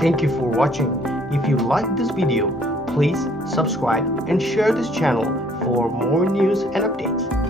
Thank you for watching. If you liked this video, please subscribe and share this channel for more news and updates.